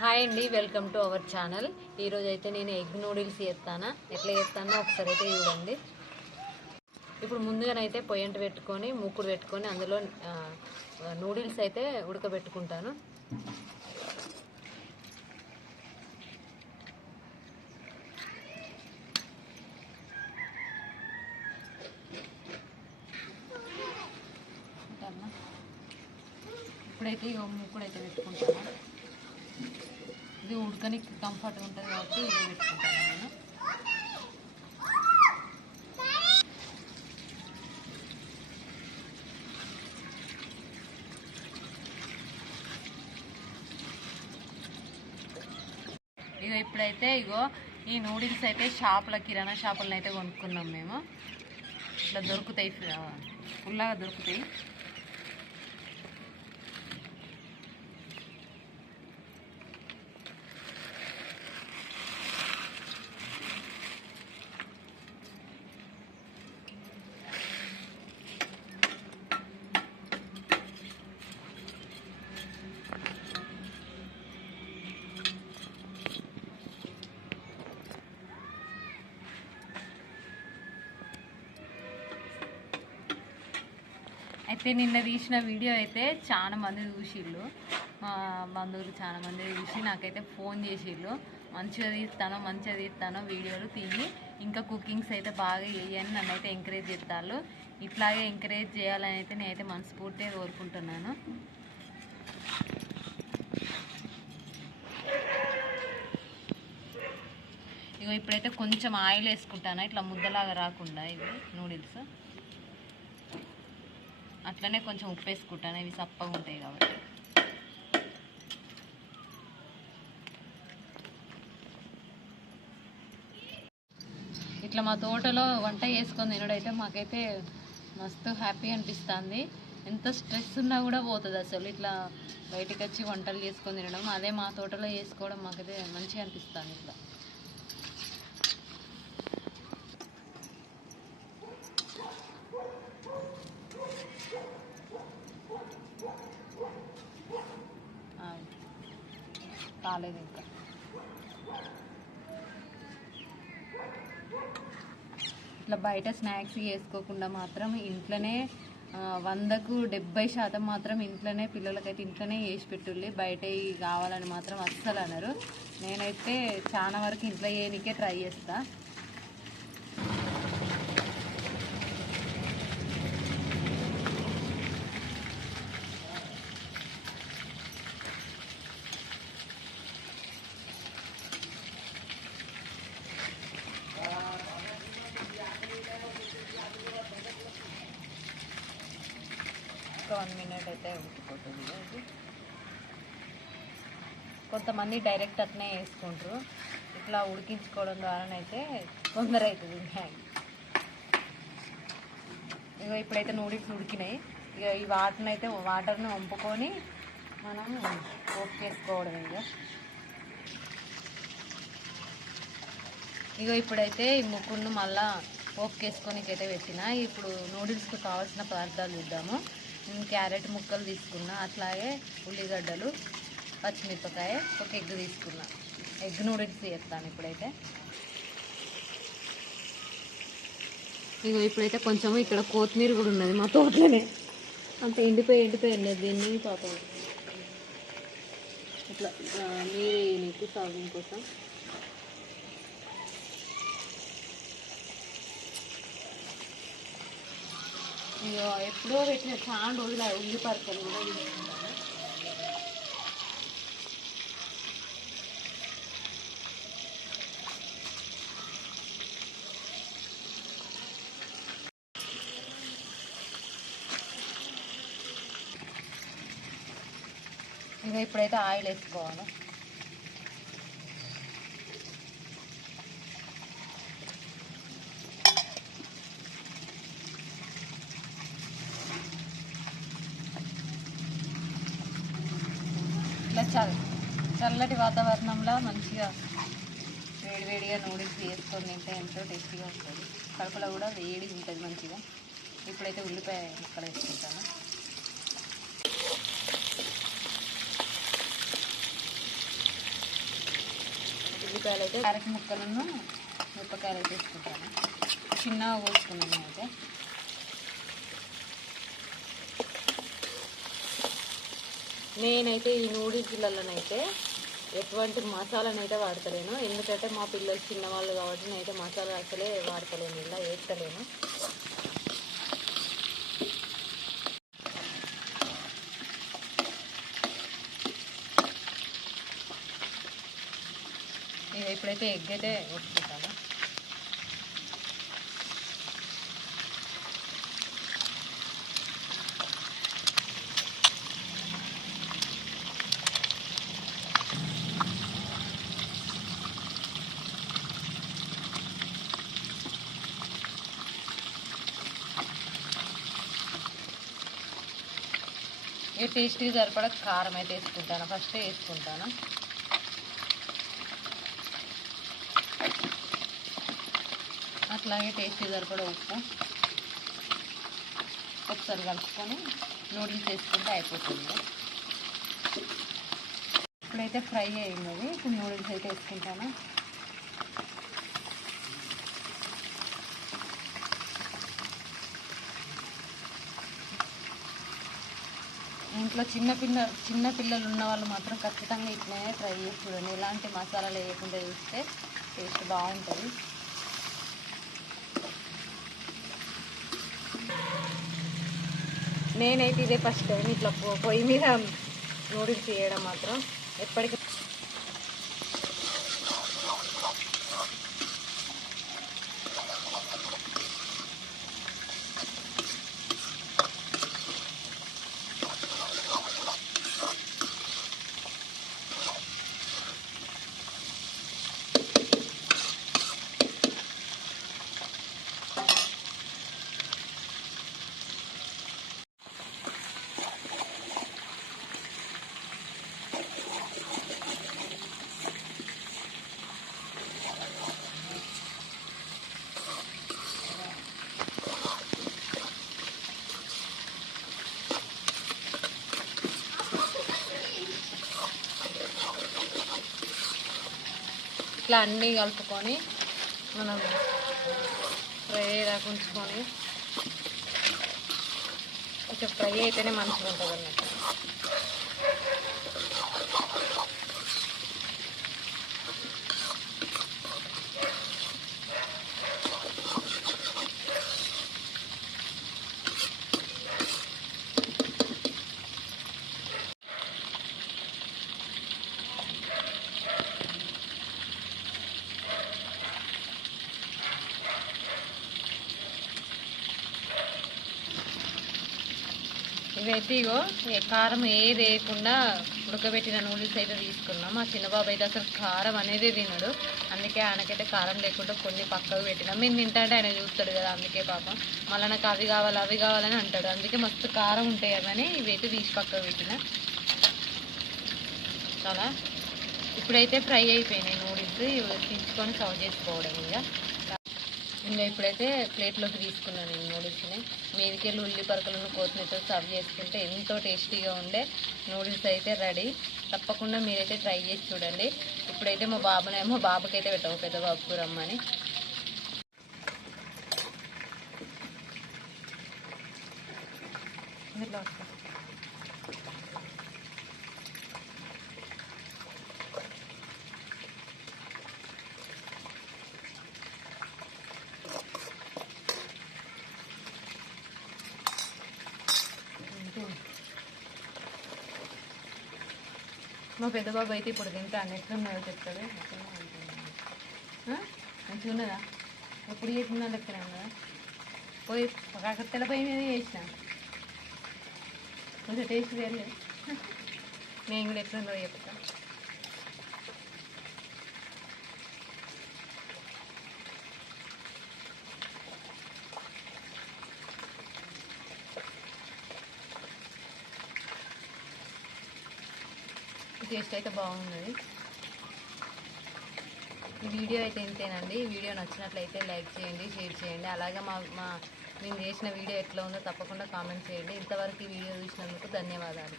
Hi అండి welcome to our channel. ఈరోజు అయితే నేను ఎగ్ నూడిల్స్ చేస్తానా? ఎట్లా చేస్తానో ఒకసారి అయితే చూడండి. ఇప్పుడు ముందుగానైతే పొయ్యంట పెట్టుకొని మూకుడు పెట్టుకొని అందులో నూడిల్స్ అయితే ఉడకబెట్టుకుంటాను. ఇప్పుడైతే ఇక మూకుడు అయితే పెట్టుకుంటాను. ఇది ఉడకని కంఫర్ట్ ఉంటుంది కాబట్టి ఇది పెట్టుకుంటాను నేను. ఇగో ఇప్పుడైతే ఇగో ఈ నూడిల్స్ అయితే షాపుల కిరాణా షాపులను అయితే కొనుక్కున్నాం మేము. ఇట్లా దొరుకుతాయి ఫుల్లాగా దొరుకుతాయి. అయితే నిన్న తీసిన వీడియో అయితే చాలా మంది చూసిళ్ళు. మా బంధువులు చాలా మంది చూసి నాకైతే ఫోన్ చేసిళ్ళు. మంచిగా తీస్తాను మంచిగా తీస్తాను వీడియోలు తీయి ఇంకా కుకింగ్స్ అయితే బాగా వేయని నన్ను అయితే ఎంకరేజ్ చేస్తారు ఇట్లాగే ఎంకరేజ్ చేయాలని అయితే నేనైతే మనస్ఫూర్తిగా కోరుకుంటున్నాను. ఇగో ఇప్పుడైతే కొంచెం ఆయిల్ వేసుకుంటాను? ఇట్లా ముద్దలాగా రాకుండా ఇవి నూడిల్స్. అట్లనే కొంచెం ఉప్పు వేసుకుంటాను ఇవి సప్పగా ఉంటాయి కాబట్టి. ఇట్లా మా తోటలో వంట చేసుకొని తినడైతే మాకైతే మస్తు హ్యాపీ అనిపిస్తుంది. ఎంత స్ట్రెస్ ఉన్నా కూడా పోతుంది అసలు. ఇట్లా బయటికి వచ్చి వంటలు చేసుకొని తినడం అదే మా తోటలో చేసుకోవడం మాకైతే మంచిగా అనిపిస్తుంది ఇట్లా. కాలేదు ఇంకా. ఇట్లా బయట స్నాక్స్ చేసుకోకుండా మాత్రం ఇంట్లోనే వందకు డెబ్బై శాతం మాత్రం ఇంట్లోనే పిల్లలకైతే ఇంట్లోనే వేసి పెట్టుల్లి బయట కావాలని మాత్రం అస్సలు అనరు. నేనైతే చాలా వరకు ఇంట్లో చేయనికే ట్రై చేస్తాను ఒక వన్ మినిట్ అయితే ఉడికిపోతుంది. అది కొంతమంది డైరెక్ట్ అట్నే వేసుకుంటారు. ఇట్లా ఉడికించుకోవడం ద్వారానైతే తొందర అవుతుంది మ్యాగీ ఇక ఇప్పుడైతే నూడిల్స్ ఉడికినాయి. ఇక ఈ వాటర్ని అయితే వాటర్ని వంపుకొని మనం పోపు చేసుకోవడం ఇక ఇగో ఇప్పుడైతే ఈ ముక్కును మళ్ళీ పోపుకేసుకొని అయితే పెట్టిన. ఇప్పుడు నూడిల్స్కి కావాల్సిన పదార్థాలు చూద్దాము. క్యారెట్ ముక్కలు తీసుకున్నా అట్లాగే ఉల్లిగడ్డలు పచ్చిమిరపకాయ ఒక ఎగ్ తీసుకున్నా. ఎగ్ నూడిల్స్ చేస్తాను ఇప్పుడైతే. ఇగో ఇప్పుడైతే కొంచెం ఇక్కడ కొత్తిమీర కూడా ఉన్నది మా తోటలోనే. అంత ఎండిపోయి ఎండిపోయి ఉండదు దీన్ని పాపం ఇట్లా మీరు నీరు నీకు సాగు కోసం. ఇక ఎప్పుడో పెట్టిన చాలా రోజులు ఆ ఉల్లి పరకలు కూడా తీసుకుంటాను ఇక ఇప్పుడైతే ఆయిల్ వేసుకోవాలి. చల్లటి వాతావరణంలో మంచిగా వేడివేడిగా నూడిల్స్ వేసుకొని తింటే ఎంతో టేస్టీగా ఉంటుంది. కడుపులో కూడా వేడి ఉంటుంది మంచిగా. ఇప్పుడైతే ఉల్లిపాయ ముక్కలు వేసుకుంటాను. ఉల్లిపాయలు అయితే అరటి ముక్కలను మిరపకాయలు అయితే వేసుకుంటాను. చిన్నగా కోసుకున్నాను అయితే నేనైతే ఈ నూడిల్స్లలోనైతే ఎటువంటి మసాలాను అయితే వాడతలేను. ఎందుకంటే మా పిల్లలు చిన్నవాళ్ళు కాబట్టి నేనైతే మసాలా అసలే వాడతలేను ఇలా వేస్తలేను ఎప్పుడైతే ఇప్పుడైతే ఎగ్ అయితే ఈ టేస్ట్కి సరిపడా కారం అయితే వేసుకుంటాను. ఫస్ట్ వేసుకుంటాను. అట్లాగే టేస్ట్కి సరిపడా ఉప్పు. ఒకసారి కలుపుకొని నూడిల్స్ వేసుకుంటే అయిపోతుంది. ఇప్పుడైతే ఫ్రై అయింది. ఇప్పుడు నూడిల్స్ అయితే వేసుకుంటాను. ఇంట్లో చిన్న పిల్ల చిన్న పిల్లలు ఉన్న వాళ్ళు మాత్రం ఖచ్చితంగా ఇట్లనే ట్రై చేసి చూడండి. ఎలాంటి మసాలాలు వేయకుండా చూస్తే టేస్ట్ బాగుంటుంది. నేనైతే ఇదే ఫస్ట్ టైం ఇట్లా పొ- పొయ్యి మీద నూడిల్స్ చేయడం మాత్రం ఎప్పటికీ ఇట్లా అన్నీ కలుపుకొని మనం ఫ్రై అయ్యేదాకా ఉంచుకొని కొంచెం ఫ్రై అయితేనే మంచిగా ఉంటుంది అన్నట్టు ఇవైతే ఇగో కారం ఏది వేయకుండా ఉడకబెట్టిన నూడిల్స్ అయితే తీసుకున్నాం. మా చిన్నబాబు అయితే అసలు కారం అనేది తినడు. అందుకే ఆయనకైతే కారం లేకుండా కొన్ని పక్కకు పెట్టినాం. మేము తింటాంటే ఆయన చూస్తాడు కదా అందుకే పాపం. మళ్ళీ నాకు అవి కావాలి అవి కావాలని అంటాడు. అందుకే మస్తు కారం ఉంటాయి అవని ఇవైతే తీసి పక్కకు పెట్టిన. చాలా. ఇప్పుడైతే ఫ్రై అయిపోయినాయి నూడిల్స్. ఇవి తీసుకొని సర్వ్ చేసుకోవడం ఇక. ఇంకా ఇప్పుడైతే ప్లేట్లోకి తీసుకున్నాను నేను నూడిల్స్ని. మీదికెళ్ళి ఉల్లి పరకలను కొత్తిమీరతో సర్వ్ చేసుకుంటే ఎంతో టేస్టీగా ఉండే నూడిల్స్ అయితే రెడీ. తప్పకుండా మీరైతే ట్రై చేసి చూడండి. ఇప్పుడైతే మా బాబునేమో బాబుకైతే పెట్టవు పెట్టాము పెద్ద బాబుకు రమ్మని. ఇట్లా మా పెద్ద బాబు అయితే ఇప్పుడు తింటాను ఎట్లున్నాయో చెప్తాడు. మంచిగా ఉన్నదా? ఎప్పుడు చేసినా లెక్కనే ఉన్నదా పోయి కాకత్తెల పోయి మీద చేసిన. కొంచెం టేస్ట్ వేయలేదు నేను కూడా ఎట్లుందో చెప్తాను టేస్ట్ అయితే బాగున్నది ఈ వీడియో అయితే ఇంతేనండి. ఈ వీడియో నచ్చినట్లయితే లైక్ చేయండి షేర్ చేయండి. అలాగే మా మా మేము చేసిన వీడియో ఎట్లా ఉందో తప్పకుండా కామెంట్ చేయండి. ఇంతవరకు ఈ వీడియో చూసినందుకు ధన్యవాదాలు.